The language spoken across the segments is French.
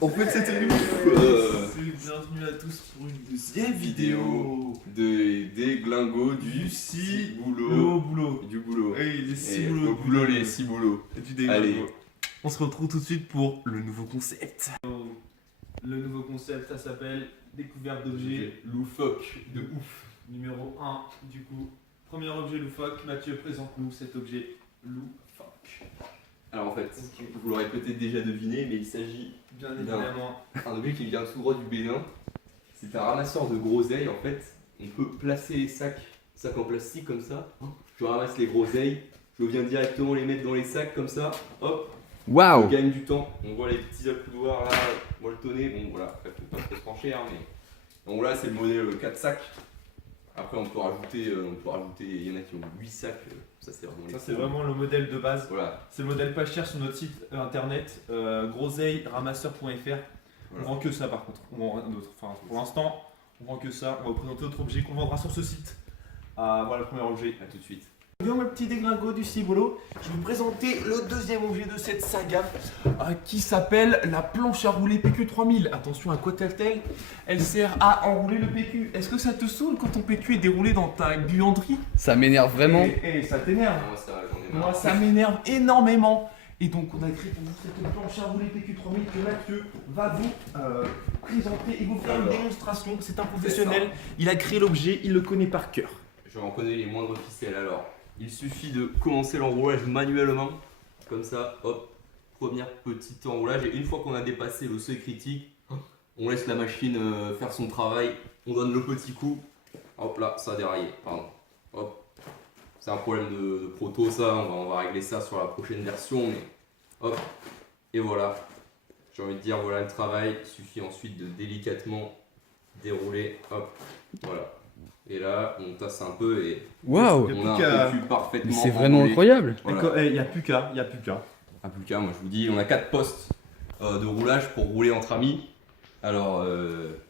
En fait, c'était Bienvenue à tous pour une deuxième vidéo des glingos du boulot. boulot. Du boulot. Oui, les Et 6 boulots. au boulot, les 6 boulots. Et du déglingo. Allez. On se retrouve tout de suite pour le nouveau concept. Le nouveau concept, ça s'appelle découverte d'objets Loufoque de ouf. numéro 1. Du coup, premier objet loufoque. Mathieu, présente-nous cet objet loufoque. Alors en fait, Ok. vous l'aurez peut-être déjà deviné, mais il s'agit Bien évidemment. d'un objet qui vient tout droit du Bénin. C'est un ramasseur de groseilles en fait. On peut placer les sacs en plastique comme ça. Je ramasse les groseilles, je viens directement les mettre dans les sacs comme ça. Hop, Waouh! je gagne du temps. On voit les petits accoudoirs là, molletonnés. Bon voilà, après faut pas trop se pencher hein, mais. Donc là c'est le modèle 4 sacs. Après on peut rajouter, il y en a qui ont 8 sacs. Ça c'est vraiment les Ça, c'est pros. vraiment le modèle de base. Voilà. C'est le modèle pas cher sur notre site internet, groseilleramasseur.fr. On Voilà. vend que ça par contre. On vend rien d'autre. Enfin, pour l'instant, on vend que ça. On va vous présenter d'autres objets qu'on vendra sur ce site. Ah, voilà le premier objet. À tout de suite. Bien, mes petits déglingots du Cibolo, je vais vous présenter le deuxième objet de cette saga qui s'appelle la planche à rouler PQ3000. Attention, à quoi sert-elle? Elle sert à enrouler le PQ. Est-ce que ça te saoule quand ton PQ est déroulé dans ta buanderie? Ça m'énerve vraiment. Et ça t'énerve. Moi ça j'en ai marre. Moi, ça m'énerve énormément. Et donc, on a créé pour vous cette planche à rouler PQ3000 que Mathieu va vous présenter et vous faire une démonstration. C'est un professionnel. Il a créé l'objet, il le connaît par cœur. Je en connais les moindres ficelles alors. Il suffit de commencer l'enroulage manuellement. Comme ça, hop, première petite enroulage. Et une fois qu'on a dépassé le seuil critique, on laisse la machine faire son travail. On donne le petit coup. Hop là, ça a déraillé. Pardon. Hop. C'est un problème de proto ça. On va régler ça sur la prochaine version. Mais hop. Et voilà. J'ai envie de dire voilà le travail. Il suffit ensuite de délicatement dérouler. Hop. Voilà. Et là, on tasse un peu et Waouh! Y a on plus a qu'à- un PQ parfaitement C'est vraiment enroulé. incroyable. Voilà. Il n'y a plus qu'à, il n'y a plus qu'à. Un plus qu'un, moi je vous dis, on a 4 postes de roulage pour rouler entre amis. Alors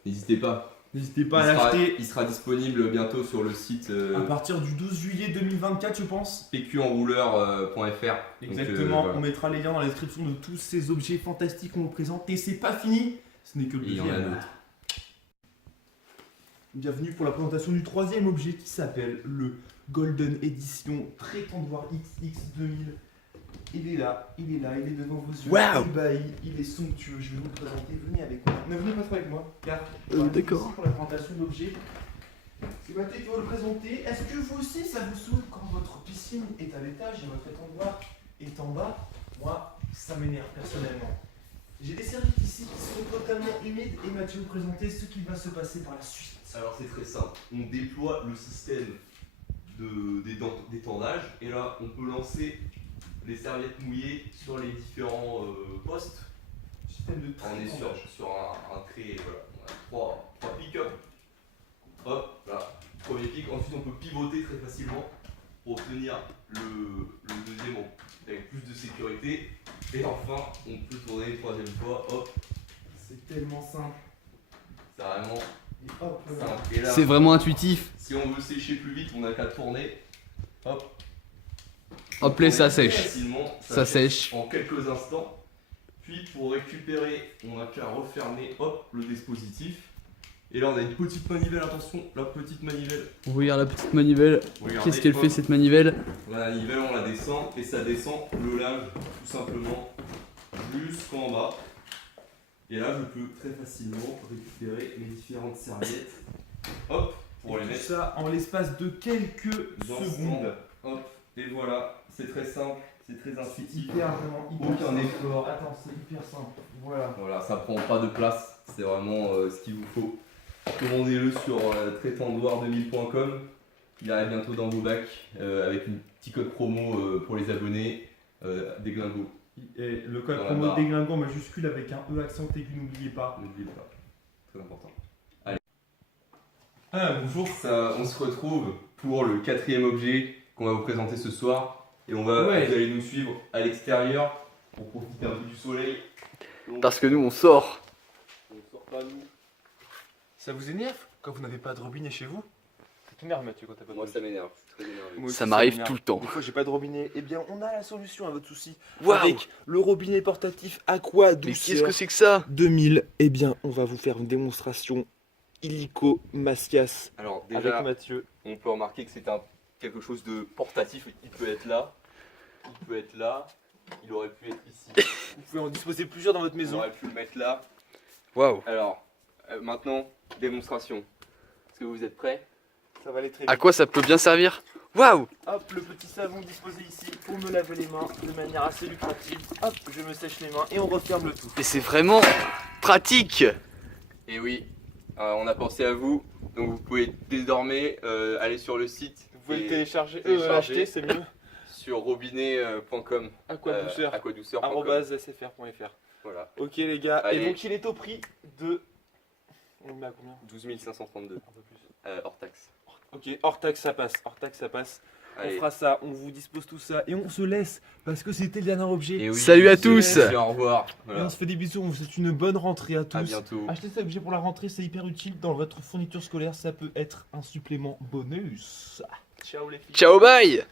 n'hésitez pas. N'hésitez pas à l'acheter Il sera disponible bientôt sur le site à partir du 12 juillet 2024, je pense. pqenrouleur.fr. Exactement, on mettra les liens dans la description de tous ces objets fantastiques qu'on vous présente. Et c'est pas fini, ce n'est que le Il y en a deuxième. d'autres. Bienvenue pour la présentation du troisième objet qui s'appelle le Golden Edition Prétendoir XX 2000. Il est là, il est devant vos yeux. Waouh. Ébahi, il est somptueux. Je vais vous le présenter. Venez avec moi. Ne venez pas trop avec moi, car D'accord. ici pour la présentation de l'objet. C'est Mathieu qui va le présenter. Est-ce que vous aussi ça vous saoule quand votre piscine est à l'étage et votre étendoir est en bas? Moi, ça m'énerve personnellement. J'ai des serviettes ici qui sont totalement humides et Mathieu va vous présenter ce qui va se passer par la suite. Alors c'est très simple, on déploie le système d'étendage et là on peut lancer les serviettes mouillées sur les différents postes. Système de On est sur un trait, voilà. On a 3 pick-up. Hop, là, premier pic. Ensuite, on peut pivoter très facilement pour obtenir le deuxième avec plus de sécurité. Et enfin, on peut tourner une troisième fois. Hop, C'est tellement simple. c'est vraiment Et hop là. simple. Et là, C'est vraiment intuitif. si on veut sécher plus vite, on n'a qu'à tourner. Hop. Hop là, ça Tourner sèche. facilement, Ça sèche. en quelques instants. Puis pour récupérer, on n'a qu'à refermer hop, le dispositif. Et là on a une petite manivelle, attention, la petite manivelle. Regarde la petite manivelle. Regardez, Qu'est-ce qu'elle hop, fait cette manivelle? La manivelle on la descend et ça descend le linge tout simplement jusqu'en bas. Et là je peux très facilement récupérer mes différentes serviettes. Hop, pour les Tout mettre ça en l'espace de quelques dans secondes. Hop, et voilà, c'est très simple, c'est très intuitif. Vraiment hyper Aucun simple. effort. Attends, c'est hyper simple. Voilà. Voilà, ça prend pas de place, c'est vraiment ce qu'il vous faut. Commandez-le sur trétendoir2000.com. Il arrive bientôt dans vos bacs avec un petit code promo pour les abonnés des glingos. Et le code Dans la promo barre. déglingo en majuscule avec un E accent aigu, n'oubliez pas. N'oubliez pas, très important. Ah, bonjour. Ça, on se retrouve pour le quatrième objet qu'on va vous présenter ce soir. Et on va, Ouais. vous allez nous suivre à l'extérieur pour profiter un peu du soleil. Donc, Parce que nous on sort. on ne sort pas nous. Ça vous énerve quand vous n'avez pas de robinet chez vous? Ça t'énerve Mathieu quand t'as pas de Moi robinet. ça m'énerve, je suis très énervé. Moi aussi, Ça m'arrive m'énerve. tout le temps. Des fois, j'ai pas de robinet. Eh bien, on a la solution à votre souci. Waouh. Avec le robinet portatif Aqua Mais Douceur qu'est-ce que c'est que ça? 2000. Eh bien, on va vous faire une démonstration illico Macias Alors avec déjà, Mathieu. on peut remarquer que c'est quelque chose de portatif. Il peut être là, il peut être là, il aurait pu être ici. Vous pouvez en disposer plusieurs dans votre On maison. aurait pu le mettre là. Waouh. Alors, maintenant, démonstration. Est-ce que vous êtes prêts? Ça va aller très À vite. quoi ça peut bien servir? Waouh. Hop, le petit savon disposé ici pour me laver les mains de manière assez lucrative. Hop, je me sèche les mains et on referme le tout. Et c'est vraiment pratique. Et oui, on a pensé à vous. Donc vous pouvez désormais aller sur le site. Vous pouvez et le télécharger, télécharger. l'acheter, c'est mieux. sur robinet.com. Aquadouceur. Aquadouceur.com. @sfr.fr. Voilà, Ok les gars, Allez. et donc il est au prix de... On le met à combien? 12 532 Un peu plus. hors taxe. Ok, hors taxe ça passe, hors taxe ça passe. Allez. On fera ça, on vous dispose tout ça et on se laisse parce que c'était le dernier objet. Et oui, Salut à je vous tous. laisse, Au revoir. Et Voilà. on se fait des bisous, on vous souhaite une bonne rentrée à tous. À bientôt. Achetez cet objet pour la rentrée, c'est hyper utile dans votre fourniture scolaire, ça peut être un supplément bonus. Ciao les filles. Ciao, bye.